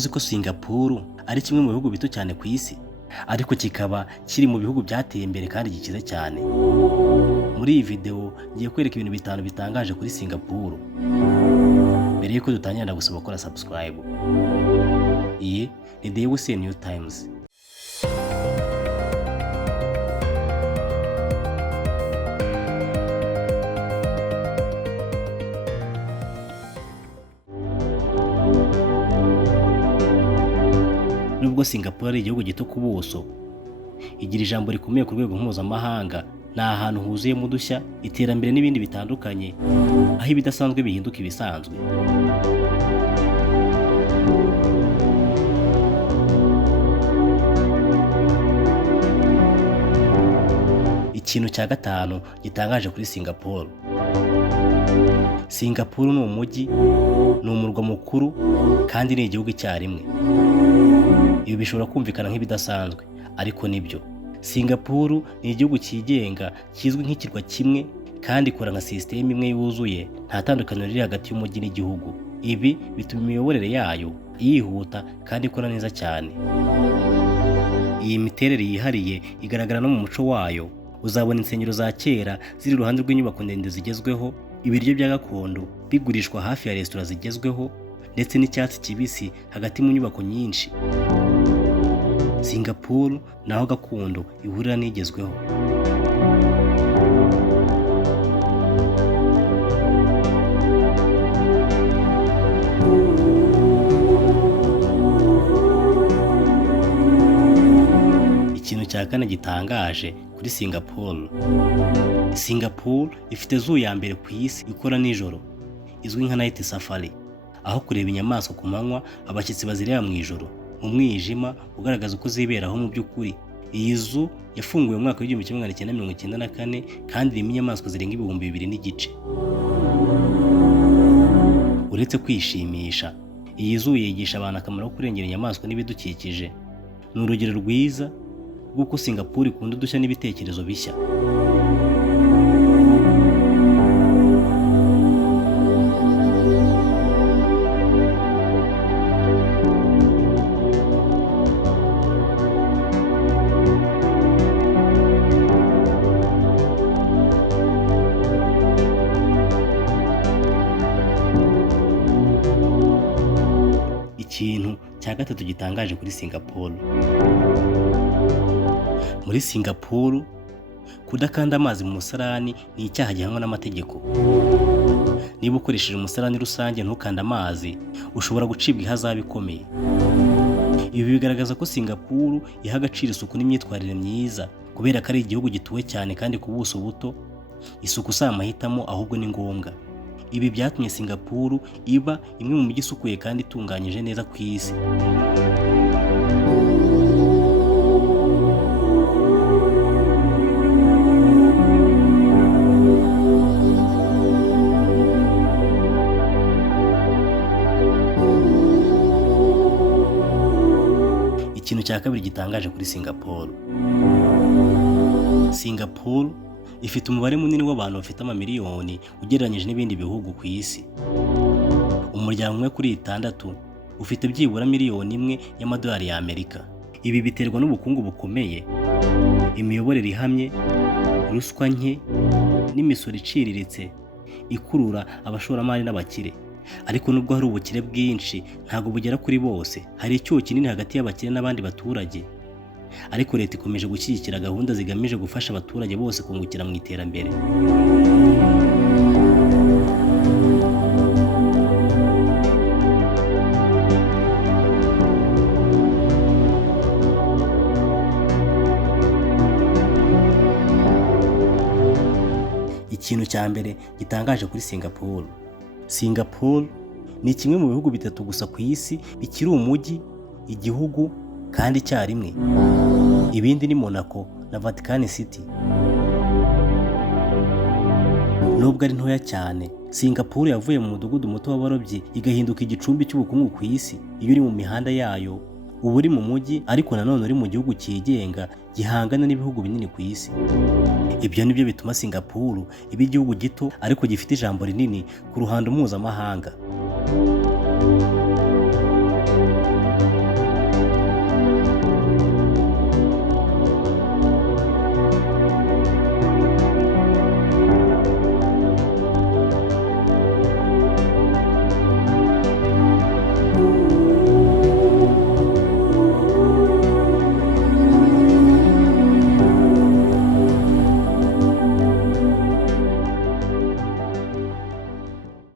Wari uzi ko Singapore ari kimwe mu bihugu bito cyane ku isi, ariko kikaba kiri mu bihugu byateye imbere kandi gikize cyane? Muri iyi video ngiye kwereka ibintu bitanu bitangaje kuri Singapore. Mbere yuko dutangira ndagusaba gukora subscribe. Iyi ni The USA New Times. Nubwo Singapore ari igihugu gito ku buso, igira ijambo rikomeye ku rwego mpuzamahanga. Ni ahantu huzuyemo udushya, iterambere n'ibindi bitandukanye, aho ibidasanzwe bihinduka ibisanzwe. Ikintu cya gatanu gitangaje kuri Singapore. Singapore ni umujyi, ni umurwa mukuru, kandi ni igihugu icyarimwe. Ibi bishobora kumvikana nk'ibidasanzwe, ariko nibyo. Singapore ni igihugu cyigenga, kizwi nk'ikirwa kimwe, kandi ikora nka sisiteme imwe yuzuye, nta tandukaniro riri hagati y'umujyi n'igihugu. Ibi bituma imiyoborere yayo yihuta kandi ikora neza cyane. Iyi miterere yihariye igaragara no mu muco wayo. Uzabona insengero za kera ziri iruhande rw'inyubako ndende zigezweho, ibiryo bya gakondo bigurishwa hafi ya resitora zigezweho, ndetse n'icyatsi kibisi hagati mu nyubako nyinshi. Singapore naho gakondo ihurira n'igezweho. Ikintu cya kane gitangaje kuri Singapore. Singapore ifite zoo ya mbere ku isi ikora nijoro, izwi nka Night Safari, aho kureba inyamaswa ku manywa abashyitsi bazireba mu ijoro mu mwijima ugaragaza uko ziberaho mu by'ukuri. Iyi zoo yafunguwe mu mwaka w'1994 kandi irimo inyamaswa zirenga 2,000 n'igice. Uretse kwishimisha, iyi zoo yigisha abantu akamaro ko kurengera inyamaswa n'ibidukikije. Ni urugero rwiza rw'uko Singapore ikunda udushya n'ibitekerezo bishya. Ikintu cya gatatu gitangaje kuri Singapore. Muri Singapore, kudakanda amazi mu musarani ni icyaha gihanwa n'amategeko. Niba ukoresheje umusarani rusange ntukanda amazi, ushobora gucibwa ihazabu ikomeye. Ibi bigaragaza ko Singapore iha agaciro isuku n'imyitwarire myiza, kubera ko ari igihugu gituwe cyane kandi ku buso buto. Isuku si amahitamo, ahubwo ni ngombwa. Ibi byatumye Singapore iba imwe mu mijyi isukuye kandi itunganyije neza ku isi. Ikintu cya kabiri gitangaje kuri Singapore. Singapore ifite umubare munini w'abantu bafite amamiliyoni ugereranyije n'ibindi bihugu ku isi. Umuryango umwe kuri 6 ufite byibura miliyoni 1 y'amadolari y'Amerika. Ibi biterwa n'ubukungu bukomeye, imiyoborere ihamye, ruswa nke, n'imisoro iciriritse ikurura abashoramari n'abakire. Ariko nubwo hari ubukire bwinshi, ntabwo bugera kuri bose. Hari icyuho kinini hagati y'abakire n'abandi baturage. Ariko leta ikomeje gushyigikira gahunda zigamije gufasha abaturage bose kungukira mu iterambere. Ikintu cya mbere gitangaje kuri Singapore. Singapore ni kimwe mu bihugu bitatu gusa ku isi bikiri umujyi, igihugu kandi icyarimwe. Ibindi ni Monaco na Vatican City. Nubwo ari ntoya cyane, Singapore yavuye mu mudugudu muto w'abarobyi igahinduka igicumbi cy'ubukungu ku isi. Iyo uri mu mihanda yayo, uba uri mu mujyi, ariko nanone uri mu gihugu cyigenga gihangana n'ibihugu binini ku isi. Ibyo nibyo bituma Singapore iba igihugu gito ariko gifite ijambo rinini ku ruhando mpuzamahanga.